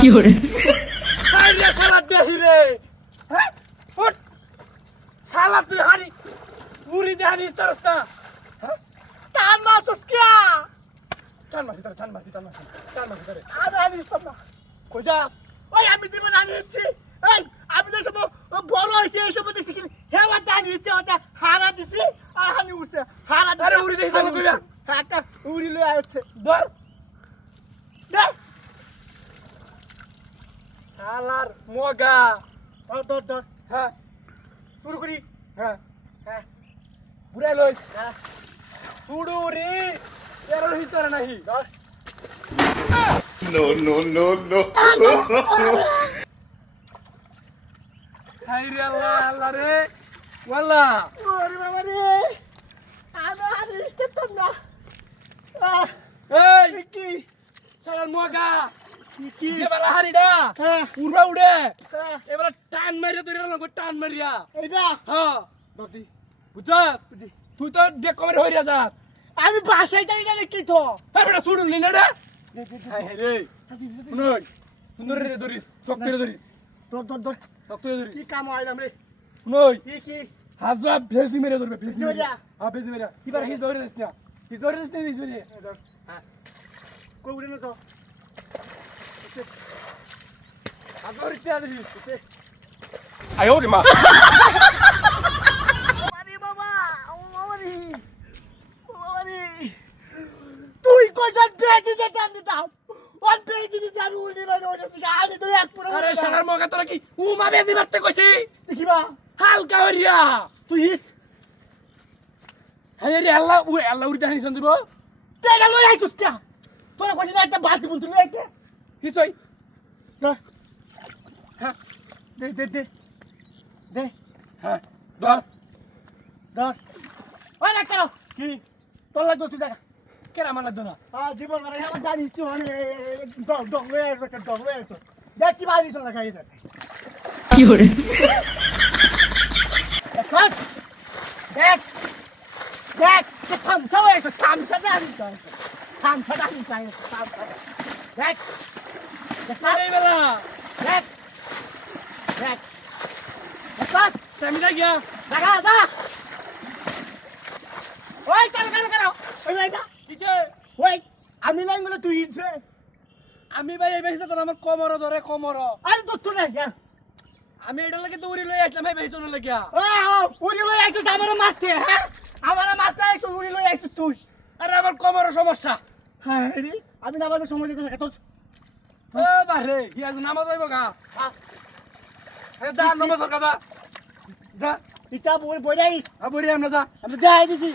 কি করে হাই রে শালা দেহি রে হ্যাঁ উঠ শালা তুই হানি পুরি দেহানি তারস্তা হ্যাঁ টান মাসুস কিয়া টান মাসি তারে আমি আনিস না কই যা ওই আমি জীবন আনিয়েছি এই আমি যে সব বড় হইছে এই সব দিছি কি হেওয়া আনিয়েছি ওটা হারা দিছি আর হানি উঠছে হারা দিছি আরে উড়ি দেই চলো কইবা হ্যাঁ একটা উড়ি লই আসছে ধর দে শালার মগা ধর হ্যাঁ শুরু করি হ্যাঁ হ্যাঁ বুড়াই লই হ্যাঁ সুড়ু রে এর হিতরে নাহি ধর হাই রে আল্লাহ আল্লাহ রে ওয়াল্লাহ ওরে বাবা রে আমি আনিস তো না এই কি শালার মগা কি যে বালা হানিডা হ্যাঁ পুরা উড়ে হ্যাঁ এবারে টান মারিয়া তুই না টান মারিয়া এইটা হ্যাঁ দাদি বুঝছ তুই তো দেখ কমের হইরা যাস আমি বাসায় যাই না কি তো হ্যাঁ বেটা শুনুন নি না রে দে দে হাই হাই রে শুনুন সুন্দর রে ধরিস চক্করে ধরিস ধর চক্করে ধরিস কি কাম আইলাম রে শুনুন কি হাজবা ভেজি মেরে ধরবে ভেজি ভেজি মেরে মেরে? হ্যাঁ ভেজি মেরে এবার হিজ ধরে দিস না হিজ ধরে দিস না হিজ মেরে হ্যাঁ কই উড়ে না তো হাজবা ধরতে দিস আরে বাবা ও বাবারি তুই কইছস বেজি যে টান দিতাম ওন বেজি দিতে আমি উল্টি না ওটা থেকে আমি তো এক পুরো আরে শালার মগা তোরা কি উমা ভেজি মারতে কইছি দেখিবা হালকা হরিয়া তুই হিস হাই রে আল্লাহ উড়তে হানি সঞ্জীব তেরা লই আইছস কে তোরা কইছিস না একটা বালতি বুলতি লই আইতে হিচই না হ্যাঁ দে হ্যাঁ ধর ধর ওই না করো কি তোর লাগতো তুই দেখা কেরা মালা দনা জীবন মানে আমার জানি ইচ্ছে মানে ডং লই আইছো একটা ডং লই আইছো দেখ কি বাইরে চলে খাই দেখ কি করে দেখ দেখ থামসা হয়েছে থামসা জানি থামসা জানি থামসা দেখ আরে বেলা দেখ দেখ দেখ সামিনা গিয়া দেখা যা ওই কাল ওই ভাই না কিছে ওই আমি নাই বলে তুই ইচ্ছে আমি ভাই এই বেহিছে তো আমার কোমর ধরে কোমর আরে তো তুই না আমি এটা লাগে দৌড়ি লই আসলাম ভাই বেহিছ না লাগিয়া উড়ি লই আইছিস আমারে মারতে হ্যাঁ আমারে মারতে আইছিস উড়ি লই আইছিস তুই আরে আমার কোমর সমস্যা হ্যাঁ রে আমি নামাজের সময় দিতে থাকি তোর ও বারে কি আজ নামাজ হইব গা এ দা নামাজ হর কাদা দা ইচ্ছা বই বইরাইস আবরি আমরা যা আমি দেখাই দিছি